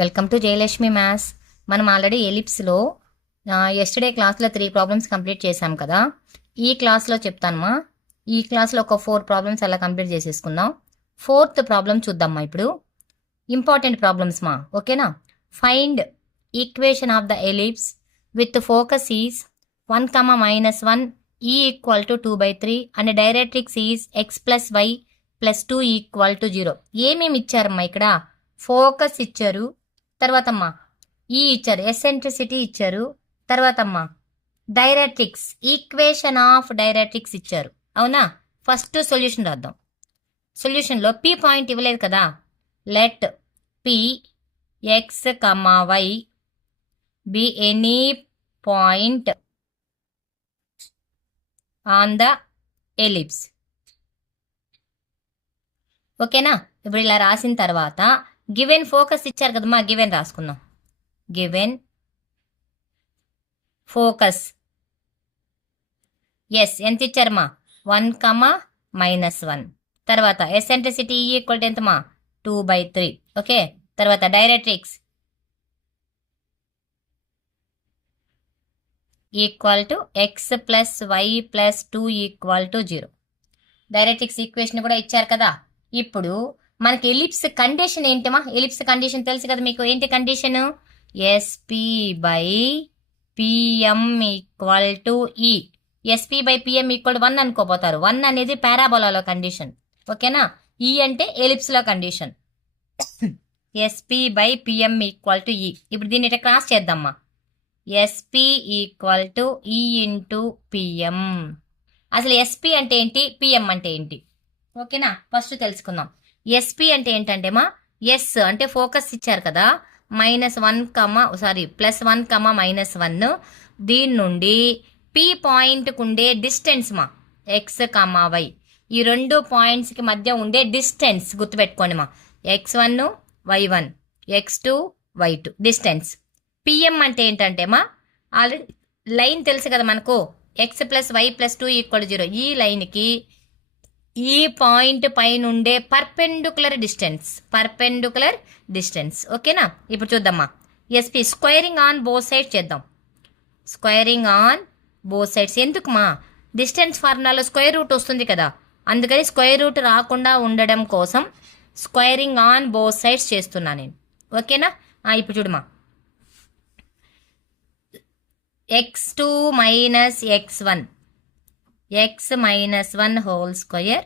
Welcome to Jayalakshmi maths. మనం already ఎలిప్స్లో yesterday క్లాస్లో 3 problems complete చేశాం కదా. ఈ క్లాస్లో చెప్తానమ్మా. ఈ క్లాస్లో ఒక 4 ప్రాబ్లమ్స్ అలా కంప్లీట్ చేసేసుకుందాం. 4th ప్రాబ్లం చూద్దామా. ఇప్పుడు ఇంపార్టెంట్ ప్రాబ్లమ్స్ మా, ఓకేనా. Find equation of the ellipse with focus is 1, -1 e equal to 2/3 and directrix is x + y + 2 = 0. ఏమేమి ఇచ్చారమ్మా ఇక్కడ? ఫోకస్ ఇచ్చారు, తర్వాత అమ్మా ఈ ఇచ్చారు, ఎసెంట్రిసిటీ ఇచ్చారు, తర్వాత అమ్మా డైరెక్ట్రిక్స్, ఈక్వేషన్ ఆఫ్ డైరెక్ట్రిక్స్ ఇచ్చారు. అవునా? ఫస్ట్ సొల్యూషన్ రాద్దాం. సొల్యూషన్లో పి పాయింట్ ఇవ్వలేదు కదా. Let P x comma y be any point on the ellipse. ఓకేనా? ఇప్పుడు ఇలా రాసిన తర్వాత గివెన్ ఫోకస్ ఇచ్చారు కదమ్మా, గివెన్ రాసుకుందాం. గివెన్ ఫోకస్ ఎస్ ఎంత ఇచ్చారమ్మా? 1, -1. తర్వాత ఎసెంట్రిసిటీ ఈక్వల్ టు ఎంతమా? 2/3. ఓకే. తర్వాత directrix equal to x + y + 2 = 0. Directrix equation కూడా ఇచ్చారు కదా. ఇప్పుడు మనకి ఎలిప్స్ కండిషన్ ఏంటమ్మా? ఎలిప్స్ కండిషన్ తెలుసు కదా మీకు. ఏంటి కండిషన్? SP/PM = E. SP/PM = 1 అనుకోపోతారు. 1 అనేది పారాబోలాలో కండిషన్, ఓకేనా. ఈ అంటే ఎలిప్స్లో కండిషన్. SP/PM = E. ఇప్పుడు దీన్ని ఇట్లా క్రాస్ చేద్దామా. SP = E × PM. అసలు SP అంటే ఏంటి, PM అంటే ఏంటి? ఓకేనా, ఫస్ట్ తెలుసుకుందాం. SP అంటే ఏంటంటే మా, ఎస్ అంటే ఫోకస్ ఇచ్చారు కదా, -1, +1, -1. దీని నుండి P పాయింట్కి ఉండే డిస్టెన్స్ మా, x, y. ఈ 2 పాయింట్స్కి మధ్య ఉండే డిస్టెన్స్ గుర్తుపెట్టుకోండి మా. x1, y1, x2, y2 distance. PM అంటే ఏంటంటే మా, ఆల్రెడీ లైన్ తెలుసు కదా మనకు, x + y + 2 = 0. ఈ లైన్కి ఈ పాయింట్ పైన ఉండే పర్పెండికులర్ డిస్టెన్స్. ఓకేనా. ఇప్పుడు చూద్దామా. SP squaring on both sides చేద్దాం. స్క్వేరింగ్ ఆన్ బోత్ సైడ్స్ ఎందుకుమా? డిస్టెన్స్ ఫార్ములాలో స్క్వేర్ రూట్ వస్తుంది కదా, అందుకని స్క్వేర్ రూట్ రాకుండా ఉండడం కోసం స్క్వేరింగ్ ఆన్ బోత్ సైడ్స్ చేస్తున్నా నేను. ఓకేనా. ఇప్పుడు చూడమా. x2 - x1 x - 1 whole square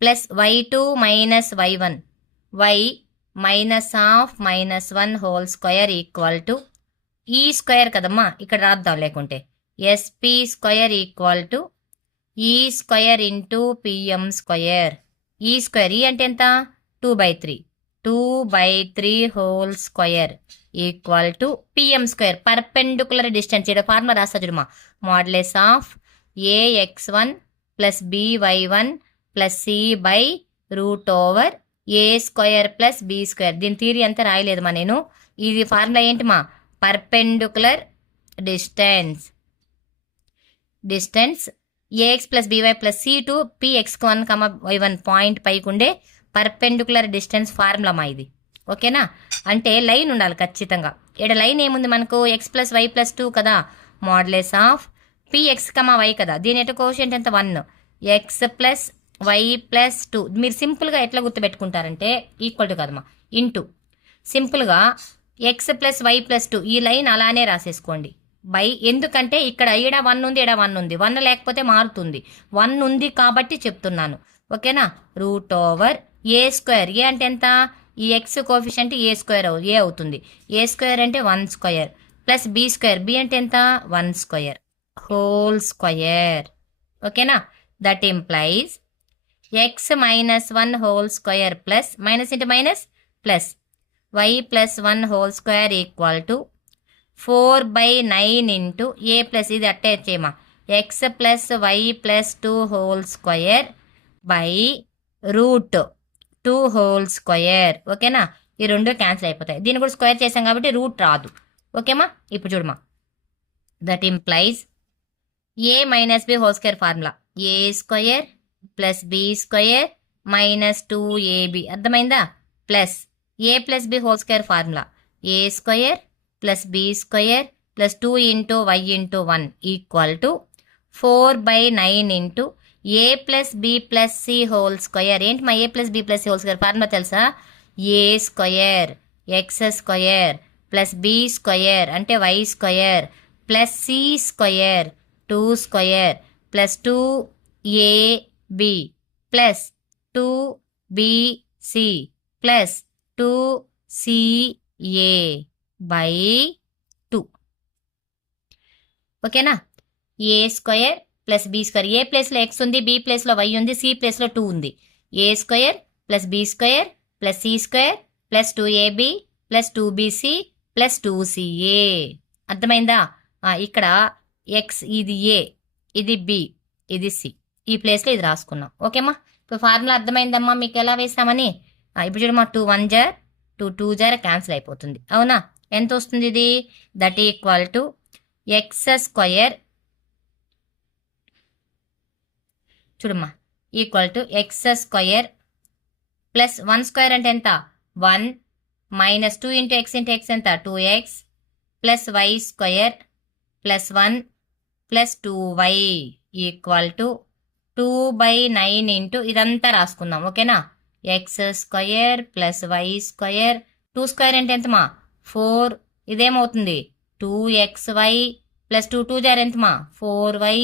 plus y2 - y1 y -1 whole square equal to ఈ స్క్వేర్ కదమ్మా, ఇక్కడ రాద్దాం లేకుంటే. SP² = ఈ స్క్వేర్ ఇంటూ PM స్క్వేర్. ఈ స్క్వేర్ ఈ అంటే ఎంత? 2/3 whole square equal to PM square. Perpendicular distance ఇక్కడ ఫార్ములా రాస్తా చూడమా. Modulus of AX1 + BY1 + C/√/A² + B². దీని థియరీ అంతా రాయలేదు మా నేను. ఇది ఫార్ములా ఏంటి మా? Perpendicular distance AX + BY + C to PX1, y1 point పైకి ఉండే పర్పెండికులర్ డిస్టెన్స్ ఫార్ములా మా ఇది. ఓకేనా. అంటే లైన్ ఉండాలి ఖచ్చితంగా. ఇక్కడ లైన్ ఏముంది మనకు? x + y + 2 కదా. మోడ్యులస్ ఆఫ్ PX, y కదా. దీని ఎటు కోషియంట్ ఎంత? 1. x + y + 2. మీరు సింపుల్గా ఎట్లా గుర్తుపెట్టుకుంటారంటే ఈక్వల్ టు కదమ్మా, ఇంటూ. సింపుల్గా x + y + 2 ఈ లైన్ అలానే రాసేసుకోండి. బై, ఎందుకంటే ఇక్కడ ఈడ 1 ఉంది, ఈడ 1 ఉంది. 1 లేకపోతే మారుతుంది. 1 ఉంది కాబట్టి చెప్తున్నాను. ఓకేనా. √/A². ఏ అంటే ఎంత? ఈ x కోఫిషియంట్ A² అవుతుంది. A² అంటే 1² ప్లస్ B². B అంటే ఎంత? 1² హోల్ స్క్వేర్. ఓకేనా. That implies x - 1 whole square plus minus into minus plus y + 1 whole square equal to 4/9 into A plus ఇది అట్టే చేయమా, x + y + 2 whole square by √2 whole square. ఓకేనా. ఈ 2 cancel అయిపోతాయి. దీన్ని కూడా స్క్వేర్ చేసాం కాబట్టి రూట్ రాదు. ఓకేమా. ఇప్పుడు చూడమా. That implies A - B whole square formula A² + B² - 2AB. అర్థమైందా? Plus A + B whole square formula A square plus B square plus 2 into Y into 1 equal to 4/9 into A plus B plus C whole square. ఏంటి మా A plus B plus C whole square formula తెలుసా? A square X square plus B square అంటే Y square plus C square 2 square plus 2ab plus 2bc plus 2ca by 2. ఓకేనా? A square plus B square, a ప్లేస్లో x ఉంది, B ప్లేస్లో why ఉంది, C ప్లేస్లో 2 ఉంది. A square plus B square plus C square plus 2ab plus 2bc plus 2ca. అర్థమైందా? ఇక్కడ X ఇది ఏ, ఇది బి, ఇది సి, ఈ ప్లేస్లో ఇది రాసుకున్నాం. ఓకేమ్మా? ఇప్పుడు ఫార్ములా అర్థమైందమ్మా మీకు ఎలా వేసామని? ఇప్పుడు చూడమ్మా, 2 1 జార్ 2 2 జార్ క్యాన్సిల్ అయిపోతుంది. అవునా? ఎంత వస్తుంది ఇది? That equal to x square, చూడమ్మా, equal to x square plus 1 square అంటే ఎంత? 1 మైనస్ 2 ఇంటూ ఎక్స్ ఎంత? 2x plus y square plus 1 plus 2y equal to 2/9 into ఇదంతా రాసుకుందాం. ఓకేనా? X square plus y square, 2 square అంటే ఎంతమా? 4. ఇదేమవుతుంది? 2xy ప్లస్ 2 2 జార్ ఎంతమా? 4y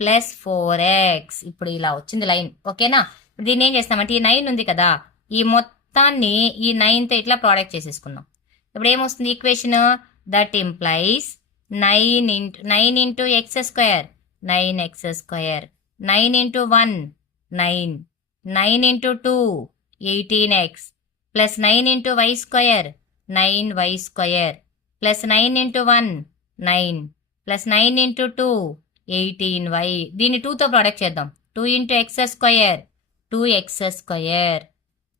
plus 4x. ఇప్పుడు ఇలా వచ్చింది లైన్. ఓకేనా? దీన్ని ఏం చేస్తామంటే ఈ 9 ఉంది కదా, ఈ మొత్తాన్ని ఈ 9తో ఇట్లా ప్రోడక్ట్ చేసేసుకున్నాం. ఇప్పుడు ఏమొస్తుంది equation? That implies 9 into x square 9x square, 9 into 1 9, 9 into 2 18x plus 9 into y square 9y square plus 9 into 1 9 plus 9 into 2 18y. దీన్ని 2తో ప్రోడక్ట్ చేద్దాం. 2 into x square 2x square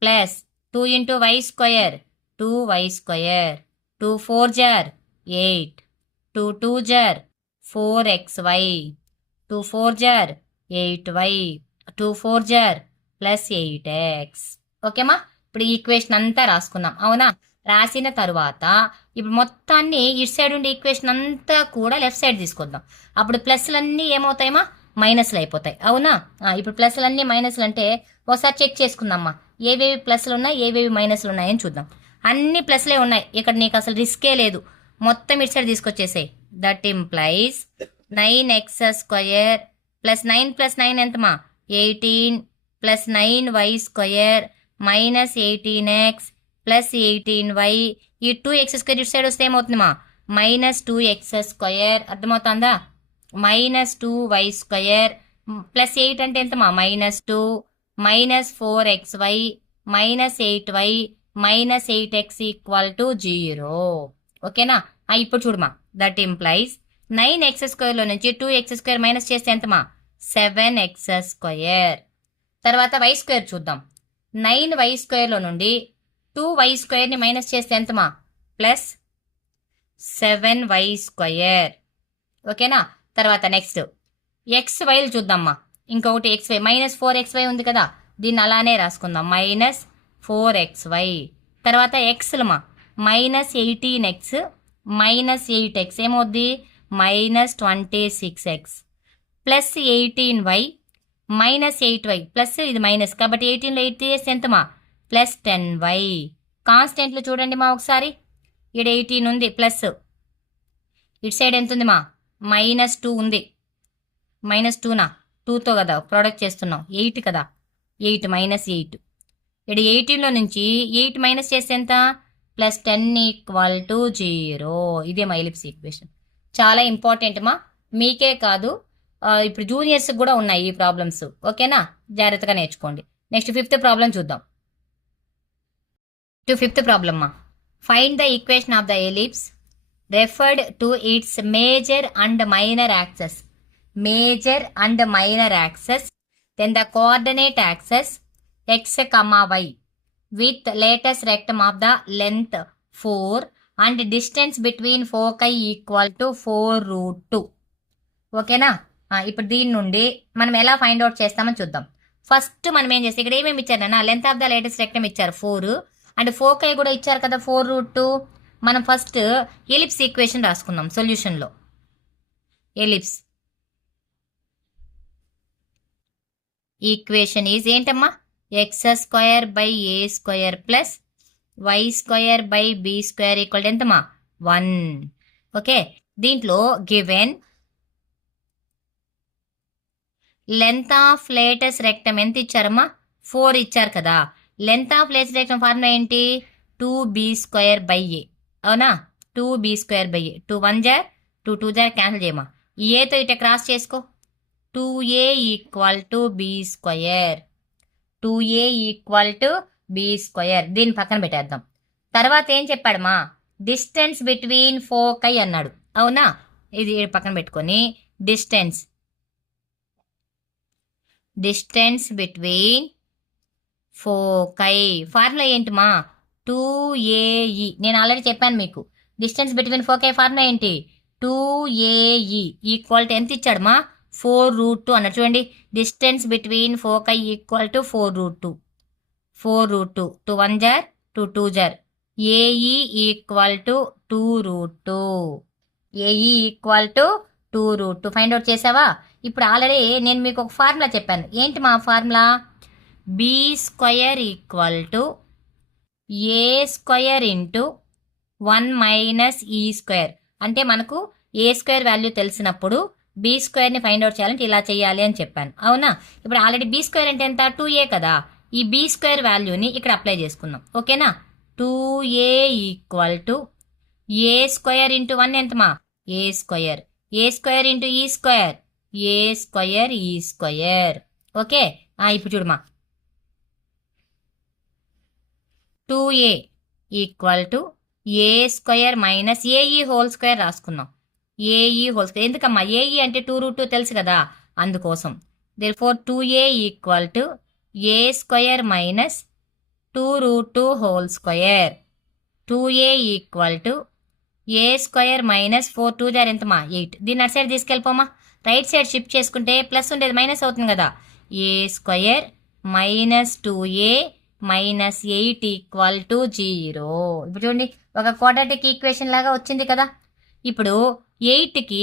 plus 2 into y square 2y square, 2 4 జార్ 8, 2 2 జార్ 4xy, 2 4 జార్ 8y, 2 4 jar plus 8x. ఓకేమా? ఇప్పుడు ఈ equation అంతా రాసుకున్నాం. అవునా? రాసిన తరువాత ఇప్పుడు మొత్తాన్ని ఇటు సైడ్ ఉండే ఈక్వేషన్ అంతా కూడా లెఫ్ట్ సైడ్ తీసుకొద్దాం. అప్పుడు ప్లస్లన్నీ ఏమవుతాయమ్మా? మైనస్లు అయిపోతాయి. అవునా? ఇప్పుడు ప్లస్లన్నీ మైనస్లు అంటే ఒకసారి చెక్ చేసుకుందామ్మా, ఏవేవి ప్లస్లు ఉన్నాయి ఏవేవి మైనస్లు ఉన్నాయని చూద్దాం. అన్ని ప్లస్లే ఉన్నాయి. ఇక్కడ నీకు అసలు రిస్కే లేదు. మొత్తం ఇటు సైడ్ తీసుకొచ్చేసాయి. That implies 9x square plus 9 plus 9 ఎంతమా? 18 plus 9y square minus 18x plus 18y. ఈ 2x స్క్వేర్ ఇటు సైడ్ వస్తే ఏమవుతుందమ్మా? Minus 2x square. అర్థమవుతుందా? మైనస్ 2y స్క్వేర్ ప్లస్ 8 అంటే ఎంతమా? Minus 2 minus 4xy minus 8y minus 8x equal to 0. ఓకేనా? ఇప్పుడు చూడమా, దట్ ఇంప్లైస్ 9x స్క్వేర్లో నుంచి 2x స్క్వేర్ మైనస్ చేస్తే ఎంతమా? 7x square. తర్వాత వై స్క్వేర్ చూద్దాం. 9y స్క్వేర్లో నుండి 2y స్క్వేర్ని మైనస్ చేస్తే ఎంతమా? Plus 7y square. ఓకేనా? తర్వాత నెక్స్ట్ xyలు చూద్దామా. ఇంకొకటి xy మైనస్ 4xy ఉంది కదా, దీన్ని అలానే రాసుకుందాం. Minus 4xy. తర్వాత ఎక్స్లమా, మైనస్ 18x మైనస్ 8x ఏమవుద్ది? Minus 26x plus 18y minus 8y plus ఇది మైనస్ కాబట్టి 18లో 8 చేస్తే ఎంతమా? Plus 10y. కాన్స్టెంట్లు చూడండి మా ఒకసారి. ఇక్కడ 18 ఉంది ప్లస్, ఇటు సైడ్ ఎంత ఉంది మా? మైనస్ 2 ఉంది. మైనస్ 2నా? 2తో కదా ప్రోడక్ట్ చేస్తున్నాం. 8 కదా, 8 మైనస్ 8. ఇక్కడ 18లో నుంచి 8 మైనస్ చేస్తే ఎంత? Plus 10 equal to 0. ఇదే మా ఎలిప్స్ ఈక్వేషన్. చాలా ఇంపార్టెంట్ మా, మీకే కాదు ఇప్పుడు జూనియర్స్కి కూడా ఉన్నాయి ఈ ప్రాబ్లమ్స్. ఓకేనా? జాగ్రత్తగా నేర్చుకోండి. నెక్స్ట్ 5th ప్రాబ్లం చూద్దాం. 5th ప్రాబ్లమ్ మా, find the equation of the ellipse referred to its major and minor axes. Major and minor axes, then the coordinate axes x, y with latest rectum of the length 4 and distance between foci equal to 4√2. ఓకేనా? ఇప్పుడు దీని నుండి మనం ఎలా find out చేస్తామని చూద్దాం. First మనం ఏం చేస్తాం, ఇక్కడ ఏమేమి ఇచ్చారన్నా? Length of the latus rectum ఇచ్చారు 4 అండ్ ఫోకై కూడా ఇచ్చారు కదా 4√2. మనం ఫస్ట్ ఎలిప్స్ ఈక్వేషన్ రాసుకుందాం సొల్యూషన్లో. ఎలిప్స్ ఈక్వేషన్ ఈజ్ ఏంటమ్మా, x² by a² plus y² by b² equal ఎంతమ్మా 1. ఓకే, దీంట్లో given length of latus rectum ఎంత ఇచ్చారమ్మా, 4 ఇచ్చారు కదా. Length of latus rectum formula ఏంటి, 2b² బై a. అవునా, 2b² బై a. 2 1 జార్ 2 2 జార్ క్యాన్సిల్ చేయమా. ఈ ఏతో ఇట క్రాస్ చేసుకో. 2a equal to b². 2a equal to b². దీన్ని పక్కన పెట్టేద్దాం. తర్వాత ఏం చెప్పాడమ్మా, డిస్టెన్స్ బిట్వీన్ ఫోకై అన్నాడు. అవునా, ఇది పక్కన పెట్టుకొని డిస్టెన్స్ బిట్వీన్ ఫోకై ఫార్ములా ఏంటిమా, 2ae. నేను ఆల్రెడీ చెప్పాను మీకు, డిస్టెన్స్ బిట్వీన్ ఫోకై ఫార్ములా ఏంటి, 2ae ఈక్వల్ టు ఎంత ఇచ్చాడమ్మా, 4√2 అన్నాడు. చూడండి, distance between foci equal to 4√2. 4√2. 2 1 జార్ 2 2 జార్. A e equal to 2√2. A e equal to 2√2 find out చేసావా. ఇప్పుడు ఆల్రెడీ నేను మీకు ఒక ఫార్ములా చెప్పాను. ఏంటి మా formula, b² equal to a² into 1 minus e². అంటే మనకు a² వాల్యూ తెలిసినప్పుడు b²ని ఫైండ్ అవుట్ చేయాలంటే ఇలా చేయాలి అని చెప్పాను. అవునా, ఇప్పుడు ఆల్రెడీ b² అంటే ఎంత, 2a కదా. ఈ b² వాల్యూని ఇక్కడ అప్లై చేసుకుందాం. ఓకేనా, 2a equal to a² into 1 ఎంతమా, a² into e², a² e². Okay, ఇప్పుడు చూడమా, 2a equal to a² minus ae whole square రాసుకుందాం. ae హోల్ స్క్వేర్ ఎందుకమ్మా, ae అంటే 2√2 తెలుసు కదా, అందుకోసం. therefore 2a equal to a² minus 2√2 whole square. 2a equal to a² minus 4 2 జార్ ఎంతమా 8. దీన్ని అటు సైడ్ తీసుకెళ్ళిపోమా, రైట్ సైడ్ షిఫ్ట్ చేసుకుంటే ప్లస్ ఉండేది మైనస్ అవుతుంది కదా. a² minus 2a minus 8 equal to 0. ఇప్పుడు చూడండి, ఒక క్వాడ్రాటిక్ ఈక్వేషన్ లాగా వచ్చింది కదా. ఇప్పుడు 8కి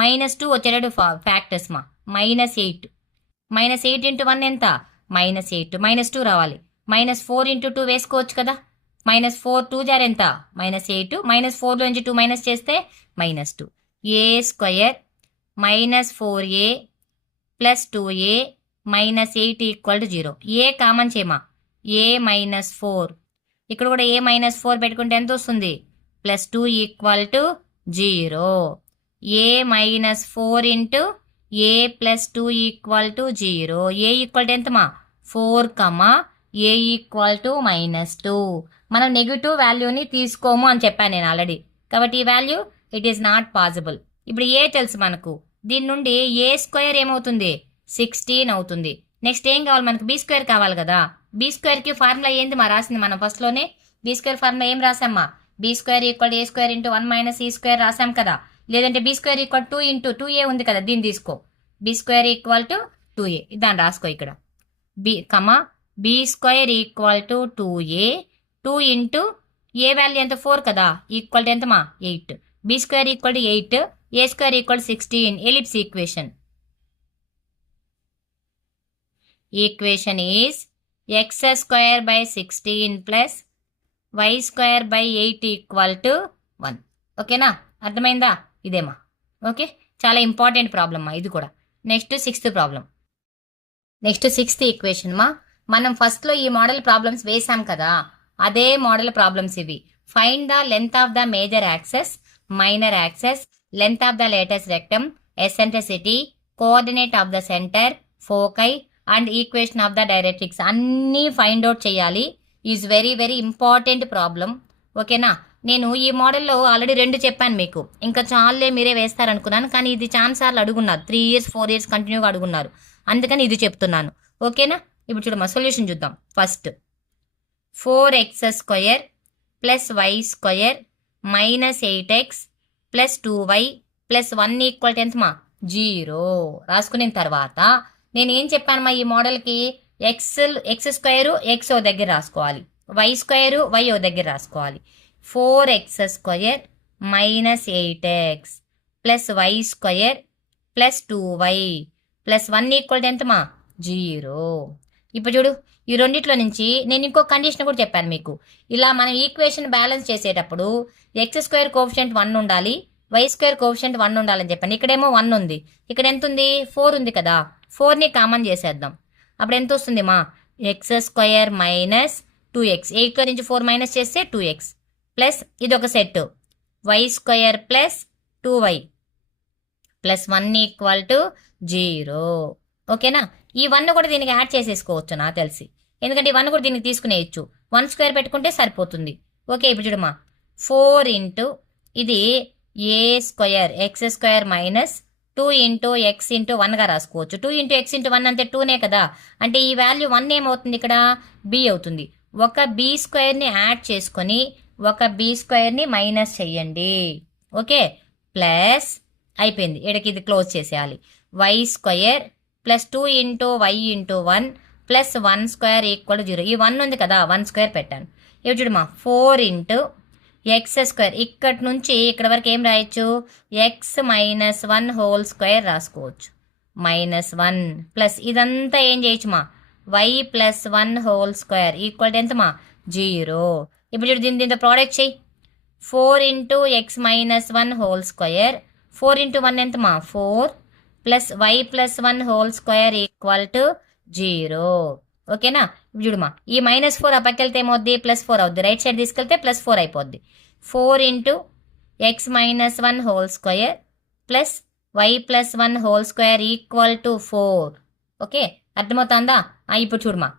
-2 వచ్చేటట్టు ఫ్యాక్టర్స్ మా, -8. -8 ఇంటూ 1 ఎంత, -8. -2 రావాలి. -4 ఇంటూ 2 వేసుకోవచ్చు కదా. -4 2 జార్ ఎంత, -8. -4 నుంచి 2 మైనస్ చేస్తే -2. a² minus 4a plus 2a minus 8 equal to 0. A common చేయమా, a మైనస్ 4. ఇక్కడ కూడా a మైనస్ 4 పెట్టుకుంటే ఎంత వస్తుంది, +2 equal to 0. a minus 4 into a plus 2 equal to 0. a equal to ఎంతమా, 4, a ఈక్వల్ టు -2. మనం నెగిటివ్ వాల్యూని తీసుకోము అని చెప్పాను నేను ఆల్రెడీ, కాబట్టి ఈ value it is not possible. ఇప్పుడు ఏ తెలుసు మనకు, దీని నుండి a² ఏమవుతుంది, 16 అవుతుంది. నెక్స్ట్ ఏం కావాలి మనకు, b² కావాలి కదా. b²కి ఫార్ములా ఏంది మా రాసింది మనం ఫస్ట్లోనే, b² ఫార్ములా ఏం రాసామ్మా, b² equal a² into 1 minus e² రాసాం కదా. లేదంటే b² ఈక్వల్ 2 ఇంటూ 2a ఉంది కదా, దీన్ని తీసుకో. b² ఈక్వల్ టు 2a, దాన్ని రాసుకో ఇక్కడ. b² equal to 2a, 2 into a value ఎంత 4 కదా, ఈక్వల్ టు ఎంతమా 8. b² equal to 8, a² equal 16. Ellipse equation. Equation is x² by 16 plus y² by 8 equal to 1. ఓకేనా, అర్థమైందా, ఇదేమా. ఓకే, చాలా ఇంపార్టెంట్ ప్రాబ్లమ్ ఇది కూడా. Next 6th problem. Next 6th equation మా, మనం ఫస్ట్లో ఈ మోడల్ ప్రాబ్లమ్స్ వేసాం కదా, అదే మోడల్ ప్రాబ్లమ్స్ ఇవి. Find the length of the major axes, minor axes, length of the latus rectum, eccentricity, coordinate of the centre, foci and equation of the directrix అన్నీ find out చేయాలి. Is very very important problem. ఓకేనా, నేను ఈ మోడల్లో already 2 చెప్పాను మీకు, ఇంకా చాలే మీరే వేస్తారనుకున్నాను, కానీ ఇది ఛాన్స్ సార్లు అడుగున్నారు, 3 years 4 years కంటిన్యూగా అడుగున్నారు, అందుకని ఇది చెప్తున్నాను. ఓకేనా, ఇప్పుడు చూడమ్మా సొల్యూషన్ చూద్దాం. First 4x² plus y² minus 8x plus 2y plus 1 equal to ఎంతమా 0 రాసుకున్న తర్వాత నేను ఏం చెప్పానమ్మా, ఈ మోడల్కి x² x ఓ దగ్గర రాసుకోవాలి, y² y ఓ దగ్గర రాసుకోవాలి. 4x² minus 8x plus y² plus 2y plus 1 equal ఎంతమా 0. ఇప్పుడు చూడు, ఈ రెండిట్లో నుంచి నేను ఇంకో కండిషన్ కూడా చెప్పాను మీకు. ఇలా మనం ఈక్వేషన్ బ్యాలెన్స్ చేసేటప్పుడు x² కోఎఫిషియంట్ 1 ఉండాలి, y² కోఎఫిషియంట్ 1 ఉండాలని చెప్పాను. ఇక్కడేమో 1 ఉంది, ఇక్కడ ఎంత ఉంది 4 ఉంది కదా, 4ని కామన్ చేసేద్దాం. అప్పుడు ఎంత వస్తుంది మా x² మైనస్ 2x, 8 నుంచి 4 మైనస్ చేస్తే 2x ప్లస్ ఇది ఒక set y² plus 2y plus 1 equal to 0. ఓకేనా? ఈ 1 కూడా దీనికి యాడ్ చేసేసుకోవచ్చు నాకు తెలిసి, ఎందుకంటే ఈ 1 కూడా దీనికి తీసుకునేయచ్చు. 1² పెట్టుకుంటే సరిపోతుంది. ఓకే, ఇప్పుడు చూడమ్మా 4 ఇంటూ ఇది a² x² minus 2 into x into 1గా రాసుకోవచ్చు. 2 ఇంటూ x ఇంటూ 1 అంటే 2నే కదా, అంటే ఈ వాల్యూ 1 ఏమవుతుంది ఇక్కడ b అవుతుంది. ఒక b²ని యాడ్ చేసుకొని ఒక b²ని మైనస్ చెయ్యండి. ఓకే, ప్లస్ అయిపోయింది, ఇక్కడికి ఇది క్లోజ్ చేసేయాలి. y² plus 2 into y into 1 plus 1² equal 0. ఈ 1 ఉంది కదా, 1² పెట్టాను. ఇప్పుడు చూడమ్మా 4 ఇంటూ x², ఇక్కడి నుంచి ఇక్కడ వరకు ఏం రాయొచ్చు, x మైనస్ 1 హోల్ స్క్వేర్ రాసుకోవచ్చు. -1 ప్లస్ ఇదంతా ఏం చేయొచ్చుమా y plus 1 whole square equal ఎంతమా 0. ఇప్పుడు చూడు, దీంతో ప్రోడక్ట్ చెయ్యి. 4 into x minus 1 whole square, 4 into 1 ఎంతమా 4 plus y plus 1 whole square equal to 0. ఓకేనా? ఇప్పుడు చూడమా, ఈ -4 ఆ పక్కకి వెళ్తే ఏమవుద్ది, +4 అవుద్ది. రైట్ సైడ్ తీసుకెళ్తే +4 అయిపోద్ది. 4 into x minus 1 whole square plus y plus 1 whole square equal to 4. Okay, అర్థమవుతుందా? ఇప్పుడు చూడమా,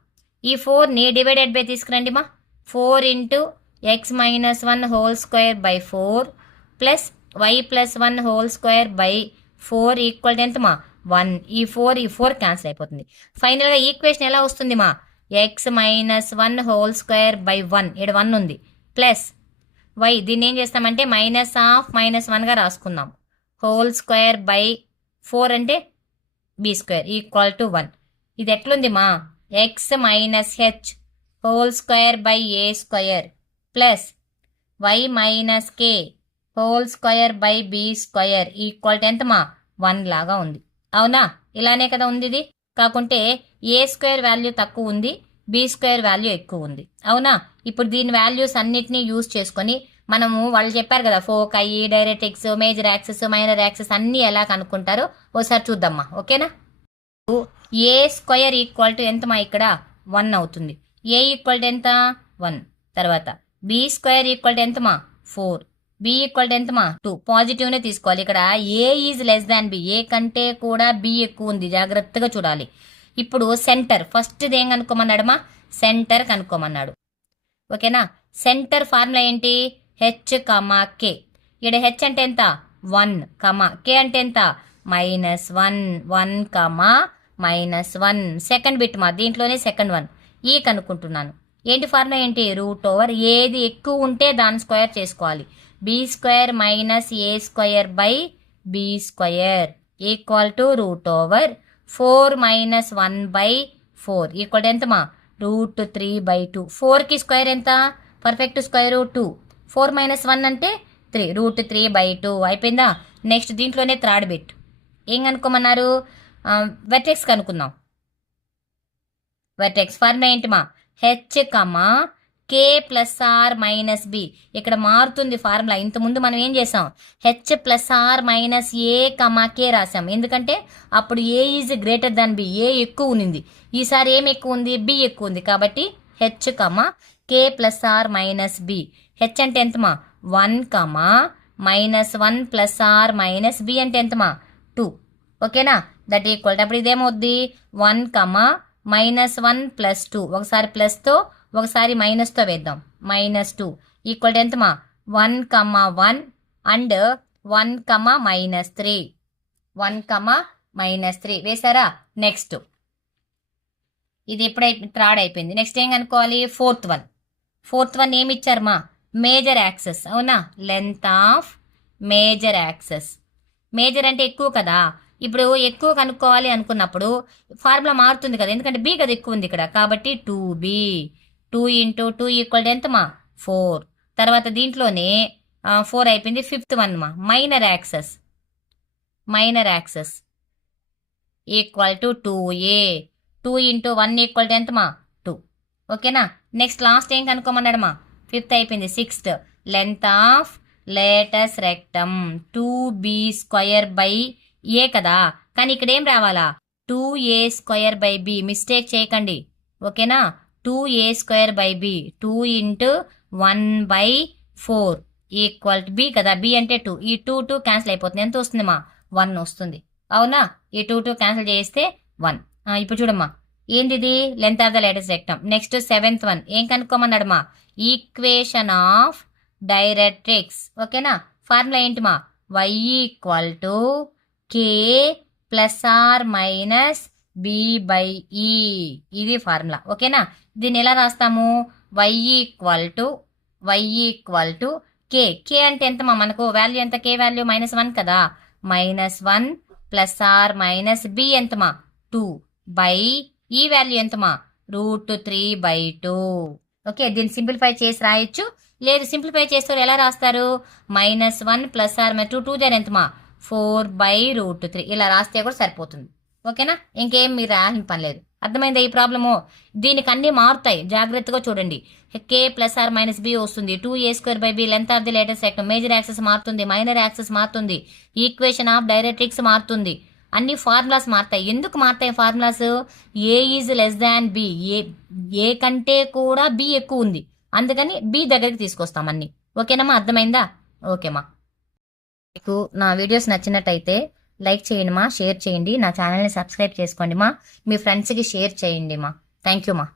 ఈ 4ని డివైడెడ్ బై తీసుకురండి మా. 4 into x minus 1 whole square by 4 plus y plus 1 whole square by 4 equal ఎంతమా 1. ఈ 4 క్యాన్సిల్ అయిపోతుంది. ఫైనల్గా ఈక్వేషన్ ఎలా వస్తుంది మా, x minus 1 whole square by 1, ఇక్కడ 1 ఉంది, ప్లస్ y, దీన్ని ఏం చేస్తామంటే -1గా రాసుకుందాం, హోల్ స్క్వేర్ బై 4 అంటే b² ఈక్వల్ టు 1. ఇది ఎట్లుంది మా, x minus h whole square by a² plus y minus k whole square by b² equal to ఎంతమా 1 లాగా ఉంది. అవునా? ఇలానే కదా ఉంది ఇది, కాకుంటే a² వాల్యూ తక్కువ ఉంది, b² వాల్యూ ఎక్కువ ఉంది. అవునా? ఇప్పుడు దీని వాల్యూస్ అన్నిటినీ యూజ్ చేసుకొని మనము వాళ్ళు చెప్పారు కదా, foci, directrix, major axes, minor axes అన్నీ ఎలా కనుక్కుంటారో ఒకసారి చూద్దామా. ఓకేనా? a² ఈక్వల్ టు ఎంతమా ఇక్కడ 1 అవుతుంది. a ఈక్వల్ టు ఎంత 1. తర్వాత b² ఈక్వల్ టు ఎంతమా 4, b ఈక్వల్ టు ఎంతమా 2. పాజిటివ్నే తీసుకోవాలి. ఇక్కడ a is less than b, a కంటే కూడా b ఎక్కువ ఉంది, జాగ్రత్తగా చూడాలి. ఇప్పుడు సెంటర్, ఫస్ట్ ఏం కనుక్కోమన్నాడమ్మా, సెంటర్ కనుక్కోమన్నాడు. ఓకేనా? సెంటర్ ఫార్ములా ఏంటి, h, k. ఇక్కడ h అంటే ఎంత 1, k అంటే ఎంత -1, 1, -1. సెకండ్ బిట్ మా, దీంట్లోనే సెకండ్ 1 ఈ కనుక్కుంటున్నాను. ఏంటి ఫార్ములా ఏంటి, √ ఏది ఎక్కువ ఉంటే దాని స్క్వేర్ చేసుకోవాలి. b² minus a² by b² equal to √ 4 - 1 by 4 equal ఎంతమా √3/2. 4కి స్క్వేర్ ఎంత, పర్ఫెక్ట్ స్క్వేర్ 2, 4 - 1 అంటే 3, √3/2 అయిపోయిందా. నెక్స్ట్ దీంట్లోనే థర్డ్ బిట్ ఏం కనుక్కోమన్నారు, వెర్టెక్స్ కనుక్కుందాం. వెర్టెక్స్ ఫార్ములా ఏంటిమా, h, k plus are minus b. ఇక్కడ మారుతుంది ఫార్ములా. ఇంతకుముందు మనం ఏం చేసాం, h plus are minus a, k రాసాం, ఎందుకంటే అప్పుడు a is greater than b, a ఎక్కువ ఉంది. ఈసారి ఏం ఎక్కువ ఉంది, బి ఎక్కువ ఉంది, కాబట్టి h, k plus are minus b. h అంటే ఎంతమా 1, -1 ప్లస్ ఆర్ మైనస్ బి అంటే ఎంతమా 2. ఓకేనా? దట్ ఈక్వల్ అప్పుడు ఇదేమవుద్ది 1, -1 ప్లస్ 2, ఒకసారి ప్లస్తో ఒకసారి మైనస్తో వేద్దాం, -2 ఈక్వల్ ఎంతమా 1, 1 అండ్ 1, -3, 1, -3 వేసారా. నెక్స్ట్ ఇది ఎప్పుడైతే థర్డ్ అయిపోయింది. నెక్స్ట్ ఏం కనుక్కోవాలి, ఫోర్త్ వన్ ఏమి ఇచ్చారు మా, మేజర్ యాక్సెస్. అవునా? Length of major access. Major అంటే ఎక్కువ కదా, ఇప్పుడు ఎక్కువ కనుక్కోవాలి అనుకున్నప్పుడు ఫార్ములా మారుతుంది కదా, ఎందుకంటే బి కదా ఎక్కువ ఉంది ఇక్కడ, కాబట్టి 2b. 2 × 2 ఈక్వల్ ఎంతమా 4. తర్వాత దీంట్లోనే 4 అయిపోయింది. 5th వన్ మా minor axes equal to 2a. 2 into 1 equal to ఎంత మా 2. ఓకేనా. నెక్స్ట్ లాస్ట్ ఏం కనుక్కోమన్నాడు మా 5th అయిపోయింది. 6th length of let's rectum 2b² a కదా, కానీ ఇక్కడ ఏం రావాలా 2a² b. మిస్టేక్ చేయకండి ఓకేనా. 2a² b 2 into 1/4 equal to b కదా. b అంటే 2. ఈ 2 క్యాన్సిల్ అయిపోతుంది. ఎంత వస్తుంది మా 1 వస్తుంది. అవునా. ఈ 2 క్యాన్సిల్ చేస్తే 1. ఇప్పుడు చూడమ్మా ఏంది ఇది length of the latus rectum. Next 7th one ఏం కనుక్కోమన్నాడు మా ఈక్వేషన్ ఆఫ్ డైరెక్ట్రిక్స్. ఓకేనా. ఫార్ములా ఏంటి మా y equal to k ± b/e. ఇది ఫార్ములా ఓకేనా. దీన్ని ఎలా రాస్తాము y equal to k. k అంటే ఎంత మా మనకు వాల్యూ ఎంత, k వాల్యూ -1 కదా. -1 ± b ఎంత మా 2 బై ఈ వాల్యూ ఎంత మా √3/2. ఓకే. దీన్ని సింప్లిఫై చేసి రాయొచ్చు, లేదు సింప్లిఫై చేస్తారు ఎలా రాస్తారు -1 ± 2 2 ఎంత మా 4/√3 ఇలా రాస్తే కూడా సరిపోతుంది. ఓకేనా. ఇంకేం మీరు రాయాల్సిన పని లేదు. అర్థమైందా ఈ ప్రాబ్లము. దీనికి అన్ని మారుతాయి, జాగ్రత్తగా చూడండి. k ± b వస్తుంది. 2a² b length of the latus rectum. Major access మారుతుంది, మైనర్ యాక్సెస్ మారుతుంది, ఈక్వేషన్ ఆఫ్ డైరెక్ట్రిక్స్ మారుతుంది, అన్ని ఫార్ములాస్ మారుతాయి. ఎందుకు మారుతాయి formulas? a is less than b. ఏ కంటే కూడా b ఎక్కువ ఉంది, అందుకని b దగ్గరికి తీసుకొస్తాం అన్ని. ఓకేనమ్మా, అర్థమైందా? ఓకేమా. మీకు నా వీడియోస్ నచ్చినట్టయితే లైక్ చేయండి మా, షేర్ చేయండి, నా ఛానల్ని సబ్స్క్రైబ్ చేసుకోండి మా, మీ ఫ్రెండ్స్కి షేర్ చేయండి మా. థ్యాంక్ యూ మా.